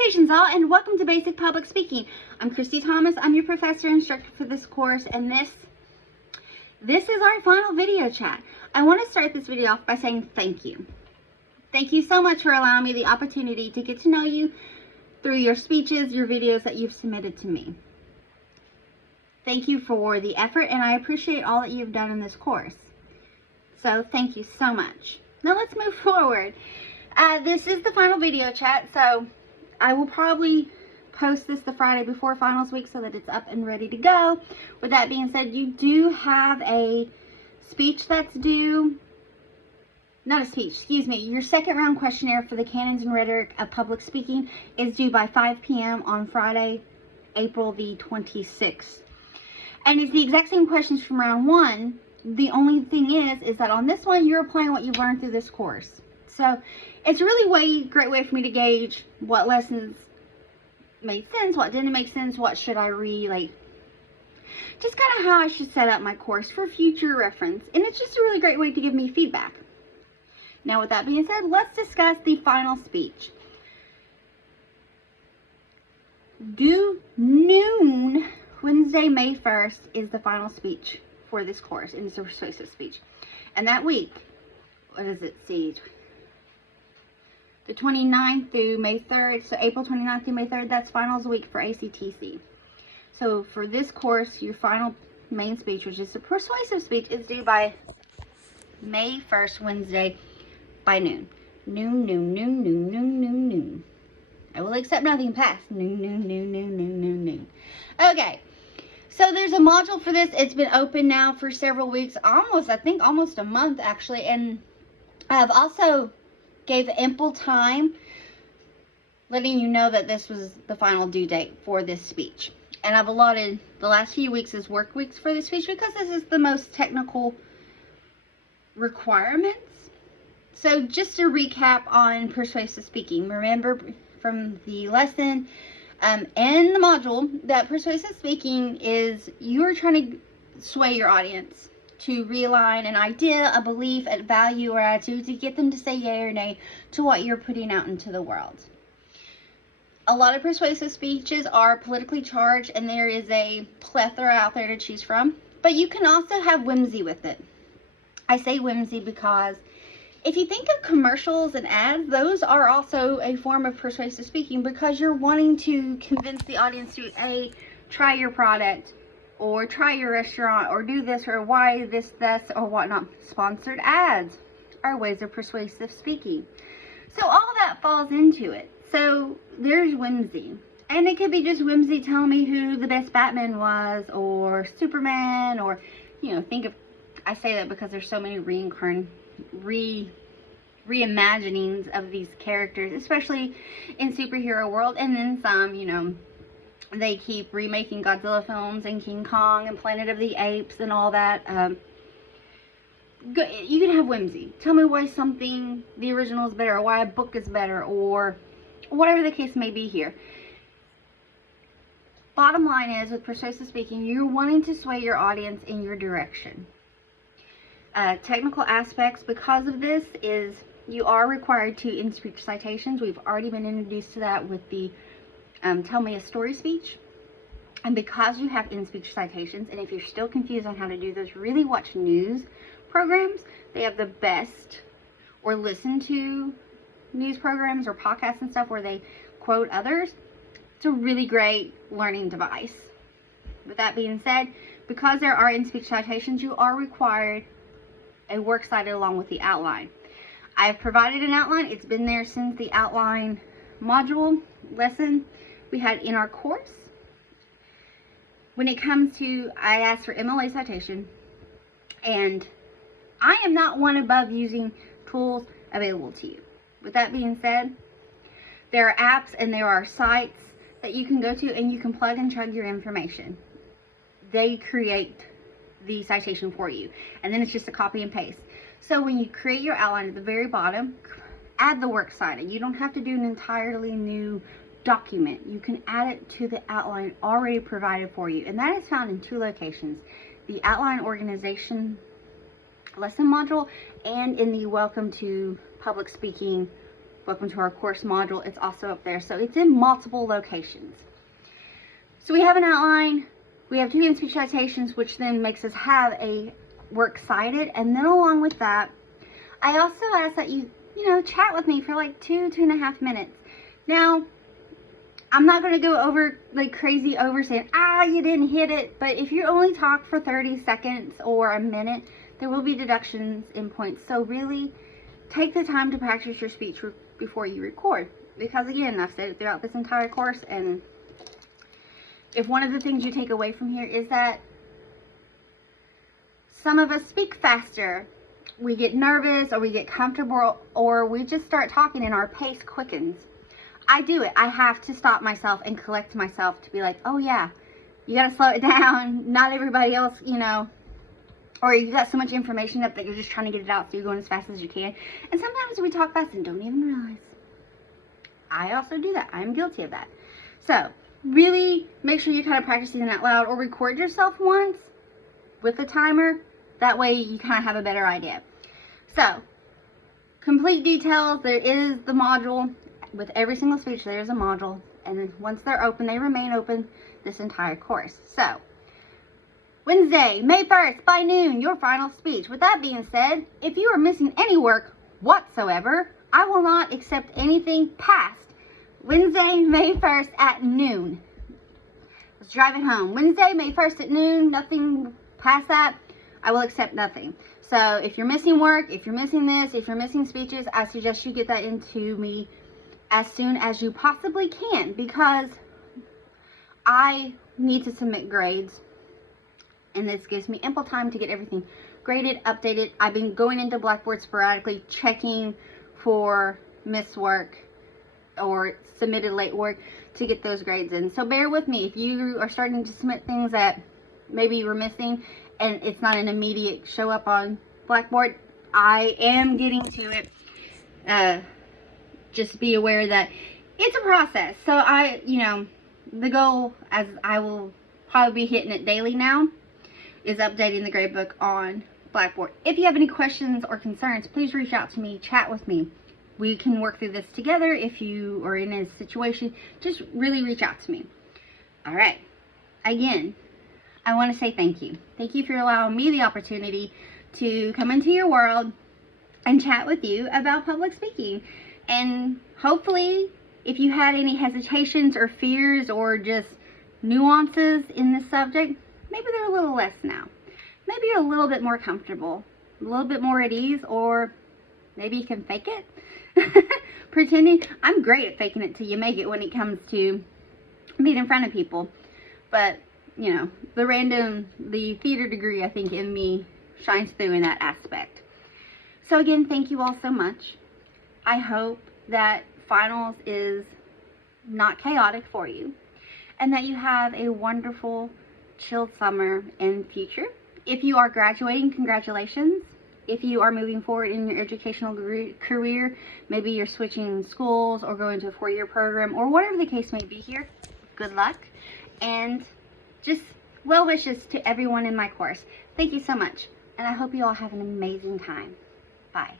Salutations all, and welcome to Basic Public Speaking. I'm Christy Thomas. I'm your professor instructor for this course, and this is our final video chat. I want to start this video off by saying thank you. Thank you so much for allowing me the opportunity to get to know you through your speeches, your videos that you've submitted to me. Thank you for the effort, and I appreciate all that you've done in this course. So thank you so much. Now let's move forward. This is the final video chat, so I will probably post this the Friday before finals week so that it's up and ready to go. With that being said, you do have a speech that's due. Not a speech, excuse me. Your second round questionnaire for the Canons and Rhetoric of Public Speaking is due by 5 p.m. on Friday, April the 26th. And it's the exact same questions from round one. The only thing is that on this one, you're applying what you've learned through this course. So it's a really great way for me to gauge what lessons made sense, what didn't make sense, what should I just kind of how I should set up my course for future reference. And it's just a really great way to give me feedback. Now, with that being said, let's discuss the final speech. Due noon, Wednesday, May 1st, is the final speech for this course, and it's a persuasive speech. And that week, what does it see? The 29th through May 3rd, so April 29th through May 3rd, that's finals week for ACTC. So for this course, your final main speech, which is a persuasive speech, is due by May 1st, Wednesday, by noon. Noon. I will accept nothing past noon. Okay. So there's a module for this. It's been open now for several weeks, I think almost a month actually. And I've also gave ample time letting you know that this was the final due date for this speech. And I've allotted the last few weeks as work weeks for this speech because this is the most technical requirements. So just to recap on persuasive speaking, remember from the lesson and the module that persuasive speaking is you're trying to sway your audience to realign an idea, a belief, a value, or attitude to get them to say yay or nay to what you're putting out into the world. A lot of persuasive speeches are politically charged, and there is a plethora out there to choose from, but you can also have whimsy with it. I say whimsy because if you think of commercials and ads, those are also a form of persuasive speaking because you're wanting to convince the audience to A, try your product, or try your restaurant, or do this, or why this, or whatnot. Sponsored ads are ways of persuasive speaking. So all that falls into it. So there's whimsy. And it could be just whimsy telling me who the best Batman was, or Superman, or, I say that because there's so many reimaginings of these characters, especially in superhero world, and then some, they keep remaking Godzilla films and King Kong and Planet of the Apes and all that. You can have whimsy. Tell me why something, the original is better, or why a book is better, or whatever the case may be here. Bottom line is, with persuasive speaking, you're wanting to sway your audience in your direction. Technical aspects because of this is you are required to in-speech citations. We've already been introduced to that with the Tell Me a Story speech. And because you have in-speech citations, and if you're still confused on how to do this, really watch news programs. They have the best, or listen to news programs or podcasts and stuff where they quote others. It's a really great learning device. With that being said, because there are in-speech citations, you are required a works cited along with the outline. I've provided an outline. It's been there since the outline module lesson we had in our course. When it comes to, I asked for MLA citation, and I am not one above using tools available to you. With that being said, there are apps and there are sites that you can go to and you can plug and chug your information. They create the citation for you, and then it's just a copy and paste. So when you create your outline at the very bottom, add the works cited. You don't have to do an entirely new document. You can add it to the outline already provided for you, and that is found in two locations: the outline organization lesson module and in the Welcome to Public Speaking welcome to our course module. It's also up there. So it's in multiple locations. So we have an outline. We have 2 in-speech citations, which then makes us have a works cited. And then along with that, I also ask that you chat with me for like 2.5 minutes. Now, I'm not going to go over like crazy over saying, you didn't hit it. But if you only talk for 30 seconds or a minute, there will be deductions in points. So really take the time to practice your speech before you record. Because again, I've said it throughout this entire course, and if one of the things you take away from here is that some of us speak faster, we get nervous or we get comfortable or we just start talking and our pace quickens. I do it. I have to stop myself and collect myself to be like, oh yeah, you got to slow it down. Not everybody else, or you got so much information up that you're just trying to get it out, so you're going as fast as you can. And sometimes we talk fast and don't even realize. I also do that. I'm guilty of that. So really make sure you're kind of practicing it out loud or record yourself once with a timer. That way you kind of have a better idea. So, complete details. There is the module. With every single speech, there is a module. And then once they're open, they remain open this entire course. So, Wednesday, May 1st, by noon, your final speech. With that being said, if you are missing any work whatsoever, I will not accept anything past Wednesday, May 1st at noon. Let's drive it home. Wednesday, May 1st at noon, nothing past that, I will accept nothing. So if you're missing work, if you're missing this, if you're missing speeches, I suggest you get that into me as soon as you possibly can, because I need to submit grades, and this gives me ample time to get everything graded, updated. I've been going into Blackboard sporadically, checking for missed work or submitted late work to get those grades in. So bear with me if you are starting to submit things that maybe you were missing and it's not an immediate show up on Blackboard. I am getting to it. Just be aware that it's a process. So the goal, as I will probably be hitting it daily now, is updating the gradebook on Blackboard. If you have any questions or concerns, please reach out to me, chat with me. We can work through this together. If you are in a situation, just really reach out to me. All right. Again, I want to say thank you. Thank you for allowing me the opportunity to come into your world and chat with you about public speaking. And hopefully, if you had any hesitations or fears or just nuances in this subject, maybe they're a little less now. Maybe you're a little bit more comfortable, a little bit more at ease, or maybe you can fake it. Pretending. I'm great at faking it till you make it when it comes to being in front of people. But, the theater degree, I think, in me shines through in that aspect. So again, thank you all so much. I hope that finals is not chaotic for you, and that you have a wonderful, chilled summer in the future. If you are graduating, congratulations. If you are moving forward in your educational career, maybe you're switching schools or going to a 4-year program, or whatever the case may be here, good luck. And just well wishes to everyone in my course. Thank you so much, and I hope you all have an amazing time. Bye.